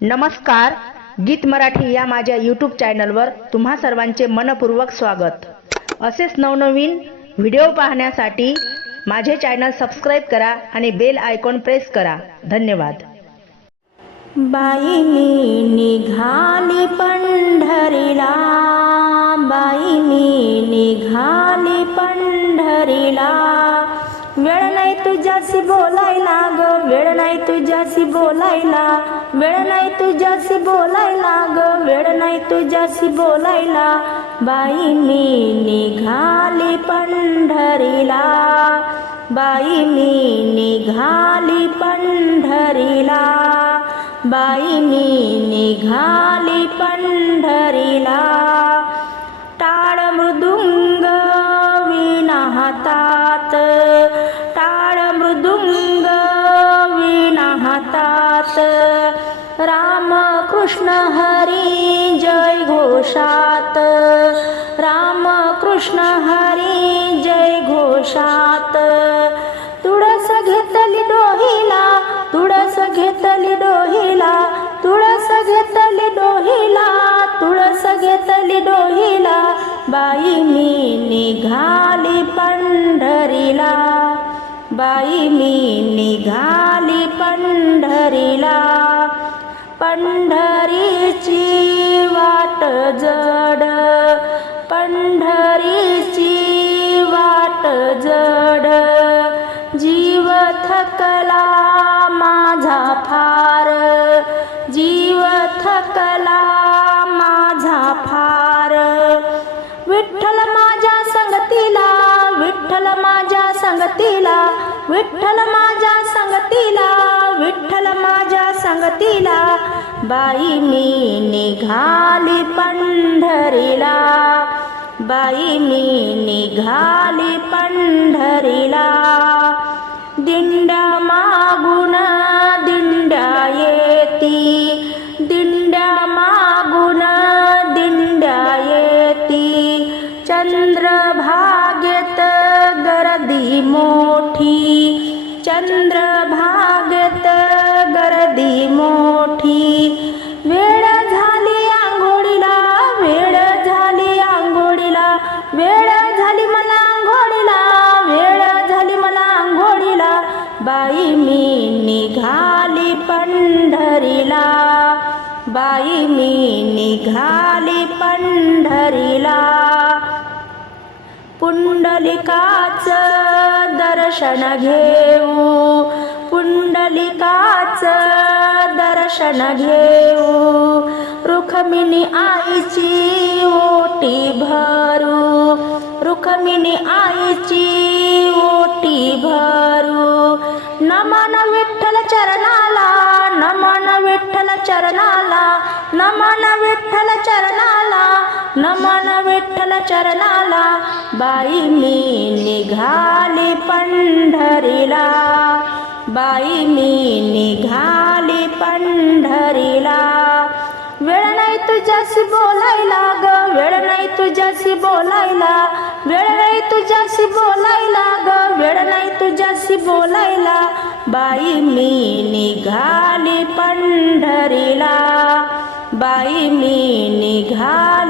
नमस्कार गीत मराठी या माझ्या यूट्यूब चॅनलवर तुम्हा सर्वांचे मनपूर्वक स्वागत. असेच नवनवीन व्हिडिओ पाहण्यासाठी माझे चॅनल सबस्क्राईब करा आणि बेल आयकॉन प्रेस करा. धन्यवाद. बाईनी निघाली पंढरीला बाईनी निघाली पंढरीला. वेळ नाही तुझ्याशी बोलायला ग वेळ नाही तुझ्याशी बोलायला. वेळ नाही तुझ्याशी बोलायला ग वेळ नाही तुझ्याशी बोलायला. बाई मी निघाली पंढरीला. बाई मी निघाली पंढरीला. बाई मी निघाली पंढरीला. टाळ मृदुंग विना हातात राम कृष्ण हरी जय घोषात। राम कृष्ण हरी जय घोषात। तुळस घेतली डोहिला तुळस घेतली डोहिला तुळस घेतली डोहिला तुळस घेतली डोहिला बाई मी निघाली पंढरीला बाई मी निघा जड पंढरीची वाट जड. जीव थकला माझा फार जीव थकला माझा फार. विठ्ठल माझ्या संगतीला विठ्ठल माझ्या संगतीला विठ्ठल माझ्या संगतीला विठ्ठल माझ्या संगतीला बाई मी निघाली पंढरीला. बाई मी निघाली पंढरीला. दिंड्या मागुन दिंड्या येती दिंड मागुन दिंड्या येती. चंद्रभागेत गर्दी मोठी चंद्रभागेत बाई मी निघाली पंढरीला. बाई मी निघाली पंढरीला. पुंडलिकाच दर्शन घेऊ. पुंडलिकाच दर्शन घेऊ. रुखमिनी आईची ओटी भरू. रुखमिनी आईची नमन विठ्ठल चरणाला नमन विठ्ठल चरणाला नमन विठ्ठल चरणाला नमन विठ्ठल चरणाला. बाई मी निघाली पंढरीला बाई मी निघाली पंढरीला. वेळ नाही तुझ्याशी बोलायला ग वेळ नाही तुझ्याशी बोलायला वेळ तुझ्याशी बोलायला ग. वेळ नाही तुझ्याशी बोलायला. बाई मी निघाली पंढरीला. बाई मी निघाली